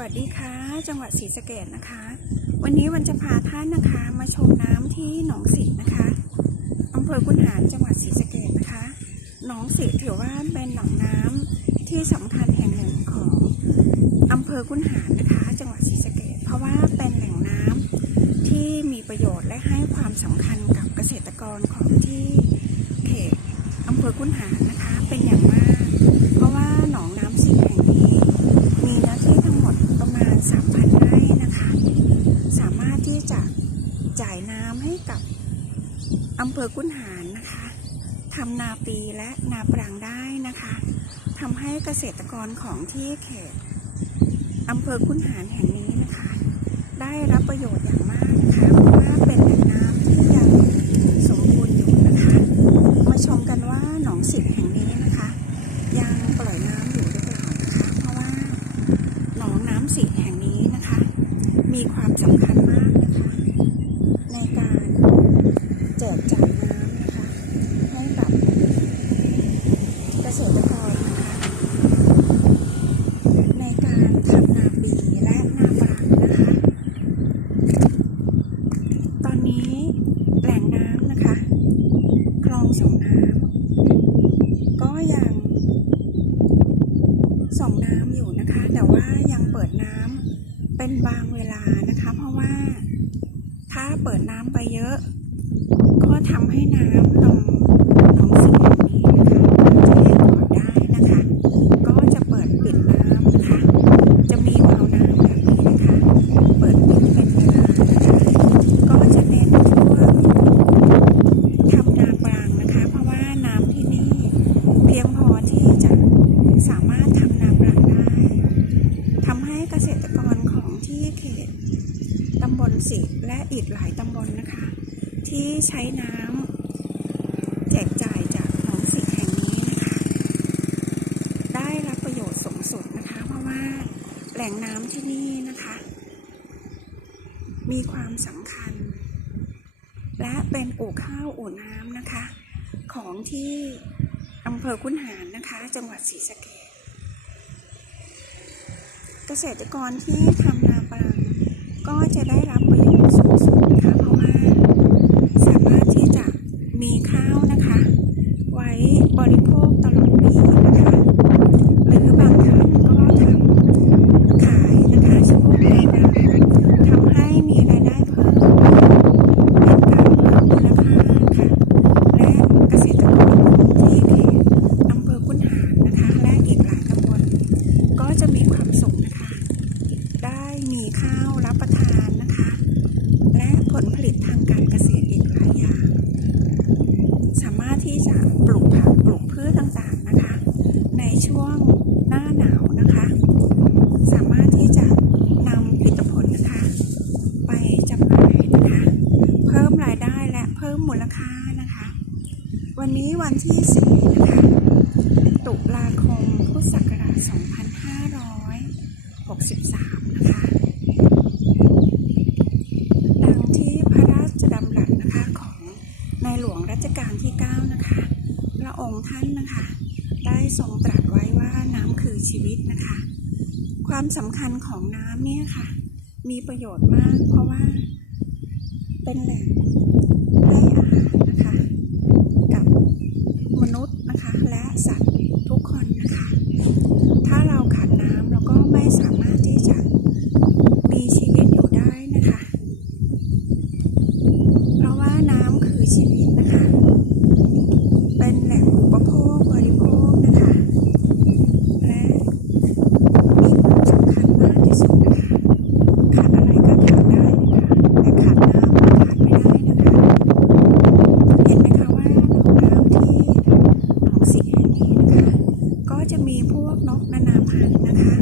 วัสดีค่ะ จังหวัดศรีสะเกดนะคะ วันนี้วันจะพาท่านนะคะมาชมน้ำที่หนองสินะคะอำเภอคุนหารจังหวัดศรีสะเกดนะคะหนองสิถือว่าเป็นหนองน้ำที่สำคัญแห่งหนึ่งของอำเภอคุนหารนะคะ จังหวัดศรีสะเกดเพราะว่าเป็นแหล่งน้ำที่มีประโยชน์และให้ความสำคัญกับเกษตรกรของที่เขตอำเภอคุนหารนะคะเป็นอย่างมาก เพราะว่าหนองนี้ มีเนื้อที่ทั้งหมดประมาณ 3,000 ไร่นะคะ สามารถที่จะจ่ายน้ำให้กับ อำเภอกุนหารนะคะทำนาปีและนาปรังได้นะคะทำให้เกษตรกรของที่เขตอำเภอคุนหารแห่งนี้นะคะ ได้รับประโยชน์อย่างมากนะคะเพราะว่าเป็นแหล่งน้ำที่ยังสมบูรณ์อยู่นะคะ มาชมกันว่าหนองสิบแห่งนี้นะคะ ยังปล่อยน้ำอยู่หรือเปล่านะคะ เพราะว่าหนองน้ำสีแห่งนี้นะคะ มีความสำคัญมากนะคะ ในการแจกจ่ายน้ำนะคะ ให้กับเกษตรกรนะคะ ในการทำนาปีและนาปรังนะคะ ตอนนี้แหล่งน้ำนะคะ คลองส่งน้ำก็ยัง ส่งน้ำอยู่นะคะ แต่ว่ายังเปิดน้ำเป็นบางเวลานะคะ เพราะว่าถ้า เปิดน้ำไปเยอะ ก็ทำให้น้ำลงหนองสีแห่งนี้นะคะจะเรียกก่อนได้นะคะ ก็จะเปิดปิดน้ำนะคะ จะมีวาล์วน้ำแบบนี้นะคะ เปิดปิดเป็นเวลานะคะก็จะเน้นช่วงทำนาปรังนะคะ เพราะว่าน้ำที่นี่เพียงพอที่จะสามารถทำนาปรังได้ทำให้เกษตรกรของที่เขตตำบลสิ และอีกหลายตำบลนะคะ ที่ใช้น้ำแจกจ่ายจากหนองสิงแห่งนี้นะคะ ได้รับประโยชน์สูงสุดนะคะ เพราะว่าแหล่งน้ำที่นี่นะคะ มีความสำคัญ และเป็นอู่ข้าวอู่น้ำนะคะ ของที่อำเภอคุนหารนะคะ จังหวัดศรีสะเกษเกษตรกรที่ทำนาปรังก็จะได้รับ สูงนะคะเพราะว่าสามารถที่จะมีข้าวนะคะ ไว้บริโภคตลอดปีนะคะหรือบางท่านก็ทำขายนะคะช่วงหน้าหนาวทำให้มีรายได้เพิ่มเป็นการเพิ่มมูลค่าค่ะ และเกษตรกรที่เขตอำเภอคุนหารนะคะ และอีกหลายตำบลก็จะมีความสุขนะคะ ได้มีข้าวรับประทานนะคะ และผลผลิตทางการเกษตรอีกหลายอย่าง สามารถที่จะปลูกผักปลูกพืชต่างๆนะคะ ในช่วงหน้าหนาวนะคะ สามารถที่จะนำผลิตผลนะคะ ไปจำหน่ายนะคะ เพิ่มรายได้ มูลค่านะคะ วันนี้วันที่สี่นะคะ ตุลาคมพุทธศักราช2563 นะคะดังที่พระราชดำรัสนะคะของในหลวงรัชกาลที่ 9 นะคะ พระองค์ท่านนะคะ ได้ทรงตรัสไว้ว่าน้ำคือชีวิตนะคะ ความสำคัญของน้ำเนี่ยค่ะ มีประโยชน์มากเพราะว่าเป็นแหล่ง 看你们看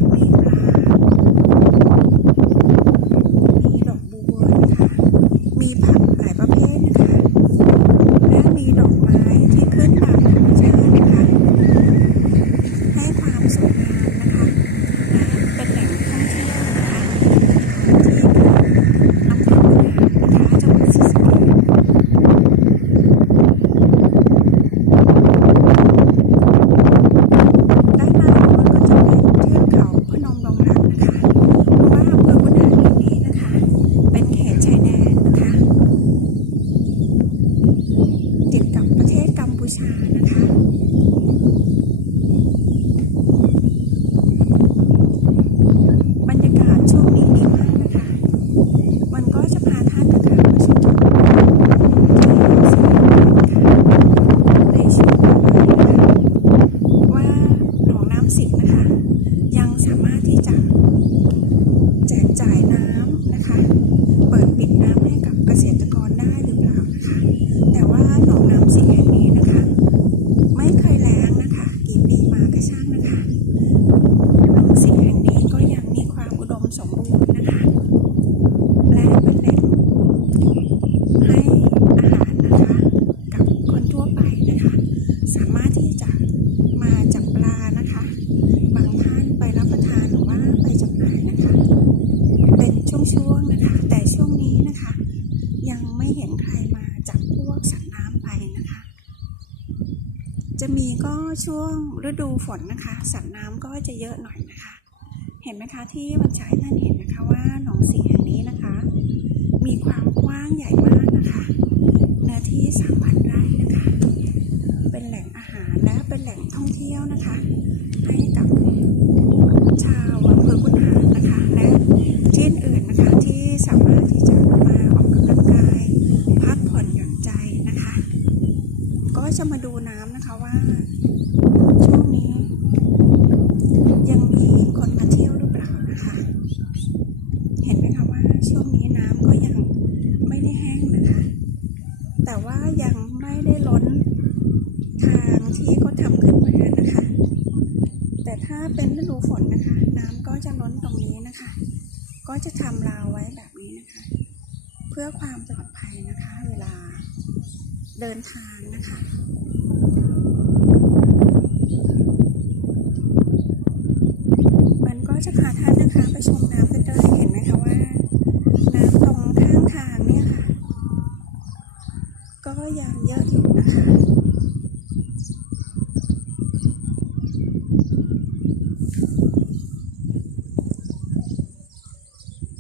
ชานะคะ ฤดูฝนนะคะ สัตว์น้ำก็จะเยอะหน่อยนะคะ เห็นไหมคะที่บรรยายท่านเห็นนะคะว่าหนองสีแห่งนี้นะคะ มีความกว้างใหญ่มากนะคะ เนื้อที่สามพันไร่นะคะ เป็นแหล่งอาหารและเป็นแหล่งท่องเที่ยวนะคะ ให้กับชาวอำเภอคุนหารนะคะ และที่อื่นๆนะคะที่สามารถที่จะมาออกกำลังกาย พักผ่อนหย่อนใจนะคะ ก็จะมาดูน้ำนะคะว่า ช่วงนี้ ยังมีคนมาเที่ยวหรือเปล่านะคะ เห็นไหมคะว่าช่วงนี้น้ำก็ยังไม่ได้แห้งนะคะ แต่ว่ายังไม่ได้ล้น ทางที่เขาทำขึ้นมานะคะ แต่ถ้าเป็นฤดูฝนนะคะ น้ำก็จะล้นตรงนี้นะคะ ก็จะทำราวไว้แบบนี้นะคะ เพื่อความปลอดภัยนะคะ เวลาเดินทางนะคะ มันก็จะพาท่านนะคะไปชมน้ำใกล้ๆเห็นไหมคะว่า น้ำตรงข้างทางเนี่ยค่ะ ก็ยังเยอะอยู่นะคะ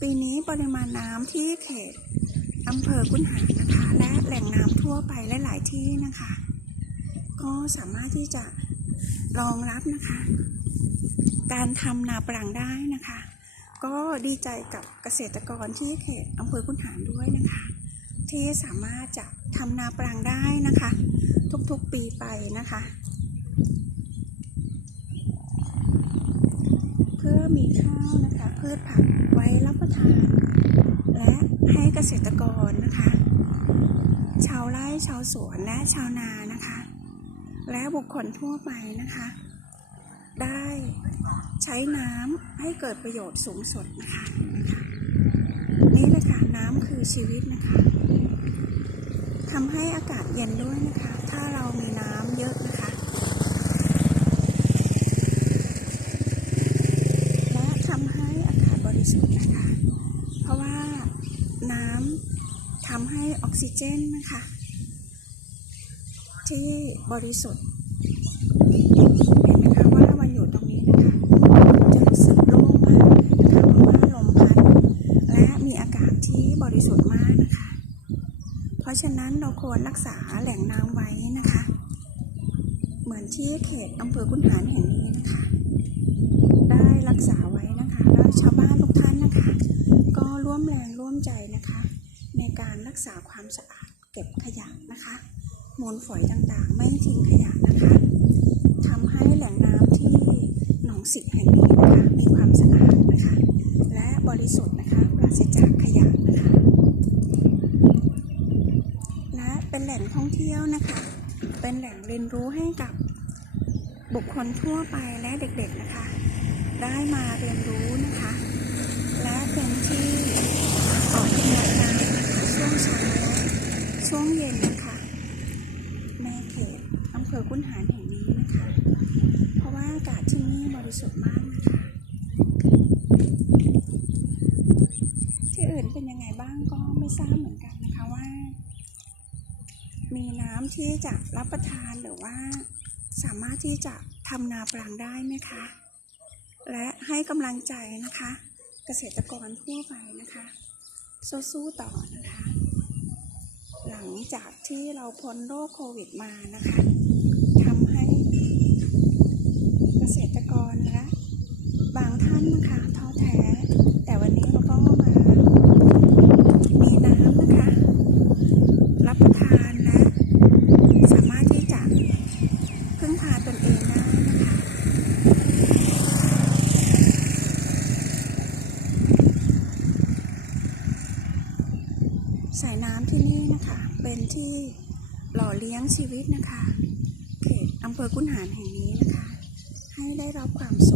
ปีนี้ป ริมาณน้ำที่เขตอำเภอกุนหารนะคะ และแหล่งน้ำทั่วไปหลาย ๆ ที่นะคะ ก็สามารถที่จะรองรับนะคะ การทำนาปรังได้นะคะ ก็ดีใจกับเกษตรกรที่เขตอำเภอคุนหารด้วยนะคะ ที่สามารถจะทำนาปรังได้นะคะ ทุกๆปีไปนะคะ เพื่อ มีข้าวนะคะพืชผักไว้รับประทาน และให้เกษตรกรนะคะ ชาวไร่ชาวสวนและชาวนานะคะ และบุคคลทั่วไปนะคะ ได้ใช้น้ำให้เกิดประโยชน์สูงสุดนะคะนี่เลยค่ะน้ำคือชีวิตนะคะทำให้อากาศเย็นด้วยนะคะ ถ้าเรามีน้ำเยอะนะคะทำให้อากาศบริสุทธิ์นะคะ เพราะว่าน้ำทำให้ออก ซิเจนนะคะ ที่บริสุทธิ์เห็นไหมคะว่ามันอยู่ตรงนี้นะคะจะรู้สึกโล่งมากลยนะคะเพราะว่าลมพัดและมีอากาศที่บริสุทธิ์มากนะคะ เพราะฉะนั้นเราควรรักษาแหล่งน้ำไว้นะคะ เหมือนที่เขตอำเภอคุนหารแห่งนี้นะคะ ได้รักษาไว้นะคะแล้วชาวบ้านทุกท่านนะคะ ก็ร่วมแรงร่วมใจนะคะ ในการรักษาความสะอาดเก็บขยะนะคะมูลฝอยต่างๆ ไม่ทิ้งขยะนะคะทำให้แหล่งน้ำที่หนองสิทธิ์แห่งนี้นะคะมีความสะอาดนะคะ และบริสุทธิ์นะคะปราศจากขยะนะคะ และเป็นแหล่งท่องเที่ยวนะคะ เป็นแหล่งเรียนรู้ให้กับบุคคลทั่วไปและเด็กๆนะคะ ได้มาเรียนรู้นะคะ และเป็นที่ออกกำลังกาย ช่วงเช้าช่วงเย็นนะคะ ในเขตอำเภอคุนหารแห่งนี้นะคะ เพราะว่าอากาศที่นี่บริสุทธิ์มากนะคะ ที่อื่นเป็นยังไงบ้างก็ไม่ทราบเหมือนกันนะคะว่า มีน้ำที่จะรับประทานหรือว่า สามารถที่จะทำนาปรังได้ไหมคะ และให้กำลังใจนะคะ เกษตรกรทั่วไปนะคะ สู้ๆต่อนะคะ ลังจากที่เราพ้นโรคโควิดมานะคะทำให้เกษตรกรและบางท่านนะคะท้อแท้ แต่วันนี้เราก็มามีน้ำนะคะ รับประทานและสามารถที่จะพึ่งพาตนเองได้นะคะสายน้ำที่นี่นะคะ เป็นที่หล่อเลี้ยงชีวิตนะคะ เขตอำเภอกุนหารแห่งนี้นะคะ ให้ได้รับความสุข